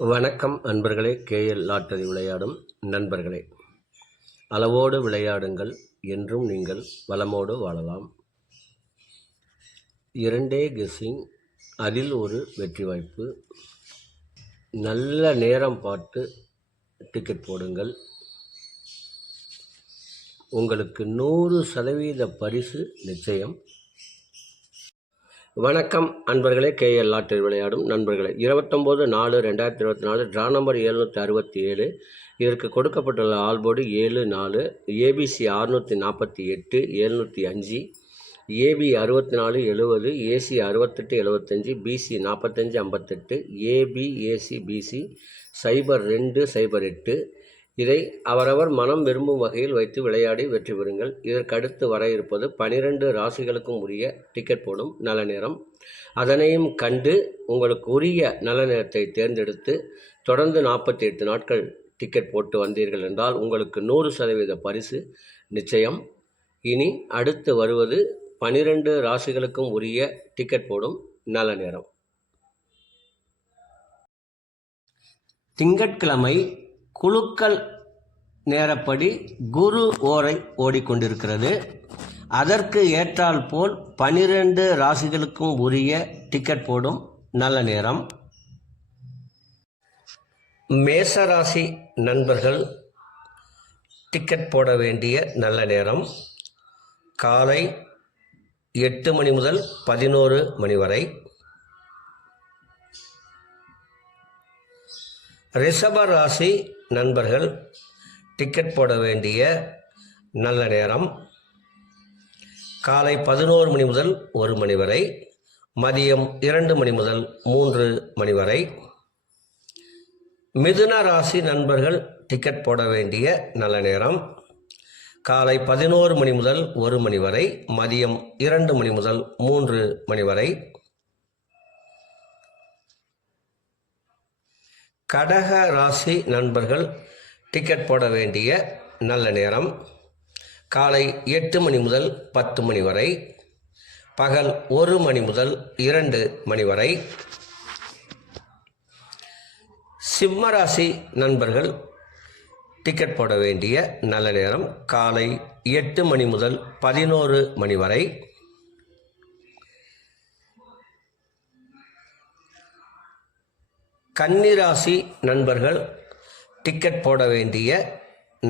வணக்கம் அன்பர்களே. KL lottery விளையாடும் நண்பர்களே, அளவோடு விளையாடுங்கள், என்றும் நீங்கள் வளமோடு வாழலாம். 2 கெஸ்ஸிங், அதில் ஒரு வெற்றி வாய்ப்பு. நல்ல நேரம் பார்த்து டிக்கெட் போடுங்கள். உங்களுக்கு 100% பரிசு நிச்சயம். வணக்கம் அன்பர்களே. கேஎல் லாட்டரி விளையாடும் நண்பர்களே, 29/4/2024 ட்ரா நம்பர் 767. இதற்கு கொடுக்கப்பட்டுள்ள ஆல்போர்டு 74, ABC 648, 705, AB 64 70, AC 68 75, BC 45 58, AB AC BC 02 08. இதை அவரவர் மனம் விரும்பும் வகையில் வைத்து விளையாடி வெற்றி பெறுங்கள். இதற்கு அடுத்து வர இருப்பது 12 ராசிகளுக்கும் உரிய டிக்கெட் போடும் நல்ல நேரம். அதனையும் கண்டு உங்களுக்கு உரிய நல்ல நேரத்தை தேர்ந்தெடுத்து தொடர்ந்து 48 நாட்கள் டிக்கெட் போட்டு வந்தீர்கள் என்றால் உங்களுக்கு 100% பரிசு நிச்சயம். இனி அடுத்து வருவது 12 ராசிகளுக்கும் உரிய டிக்கெட் போடும் நல்ல நேரம். திங்கட்கிழமை குலுக்கல் நேரப்படி குரு ஓரை ஓடிக்கொண்டிருக்கிறது. அதற்கு ஏற்றால் போல் 12 ராசிகளுக்கும் உரிய டிக்கெட் போடும் நல்ல நேரம். மேசராசி நண்பர்கள் டிக்கெட் போட வேண்டிய நல்ல நேரம் காலை 8 மணி முதல் 11 மணி வரை. ரிஷப ராசி நண்பர்கள் டிக்கெட் போட வேண்டிய நல்ல நேரம் காலை 11 மணி முதல் 1 மணி வரை, மதியம் 2 மணி முதல் 3 மணி வரை. மிதுன ராசி நண்பர்கள் டிக்கெட் போட வேண்டிய நல்ல நேரம் காலை 11 மணி முதல் 1 மணி வரை, மதியம் 2 மணி முதல் 3 மணி வரை. கடக ராசி நண்பர்கள் டிக்கெட் போட வேண்டிய நல்ல நேரம் காலை 8 மணி முதல் 10 மணி வரை, பகல் 1 மணி முதல் 2 மணி வரை. சிம்ம ராசி நண்பர்கள் டிக்கெட் போட வேண்டிய நல்ல நேரம் காலை 8 மணி முதல் 11 மணி வரை. கன்னிராசி நண்பர்கள் டிக்கெட் போட வேண்டிய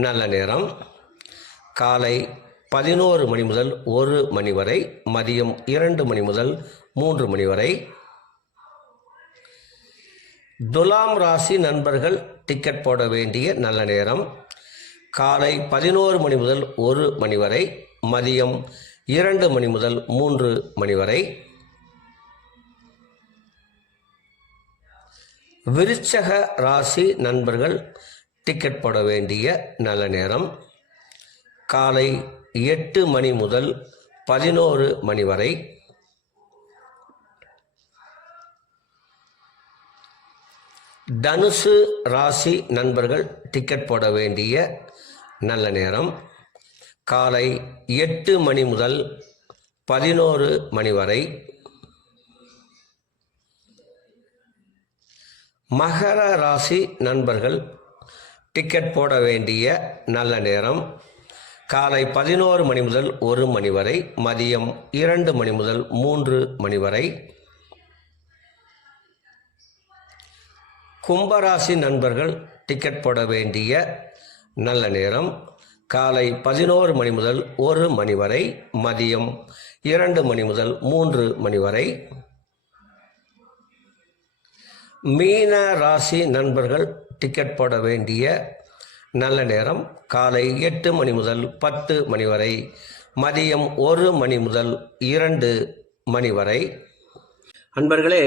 நல்ல நேரம் காலை 11 மணி முதல் 1 மணி வரை, மதியம் 2 மணி முதல் 3 மணி வரை. துலாம் ராசி நண்பர்கள் டிக்கெட் போட வேண்டிய நல்ல நேரம் காலை 11 மணி முதல் 1 மணி வரை, மதியம் 2 மணி முதல் 3 மணி வரை. விருச்சக ராசி நண்பர்கள் டிக்கெட் போட வேண்டிய நல்ல நேரம் காலை 8 மணி முதல் 11 மணி வரை. தனுசு ராசி நண்பர்கள் டிக்கெட் போட வேண்டிய நல்ல நேரம் காலை 8 மணி முதல் 11 மணி வரை. மகர ராசி நண்பர்கள் டிக்கெட் போட வேண்டிய நல்ல நேரம் காலை 11 மணி முதல் 1 மணி வரை, மதியம் 2 மணி முதல் 3 மணி வரை. கும்பராசி நண்பர்கள் டிக்கெட் போட வேண்டிய நல்ல நேரம் காலை 11 மணி முதல் 1 மணி வரை, மதியம் 2 மணி முதல் 3 மணி வரை. மீன ராசி நண்பர்கள் டிக்கெட் போட வேண்டிய நல்ல நேரம் காலை 8 மணி முதல் 10 மணி வரை, மதியம் 1 மணி முதல் 2 மணி வரை. அன்பர்களே,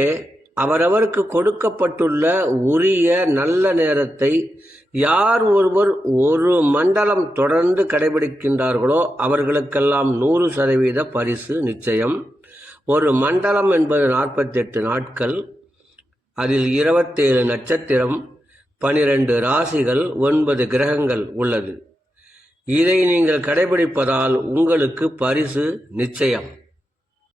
அவரவருக்கு கொடுக்கப்பட்டுள்ள உரிய நல்ல நேரத்தை யார் ஒருவர் ஒரு மண்டலம் தொடர்ந்து கடைபிடிக்கின்றார்களோ அவர்களுக்கெல்லாம் 100% பரிசு நிச்சயம். ஒரு மண்டலம் என்பது 48 நாட்கள். அதில் 27 நட்சத்திரம், 12 ராசிகள், 9 கிரகங்கள் உள்ளது. இதை நீங்கள் கடைபிடிப்பதால் உங்களுக்கு பரிசு நிச்சயம்.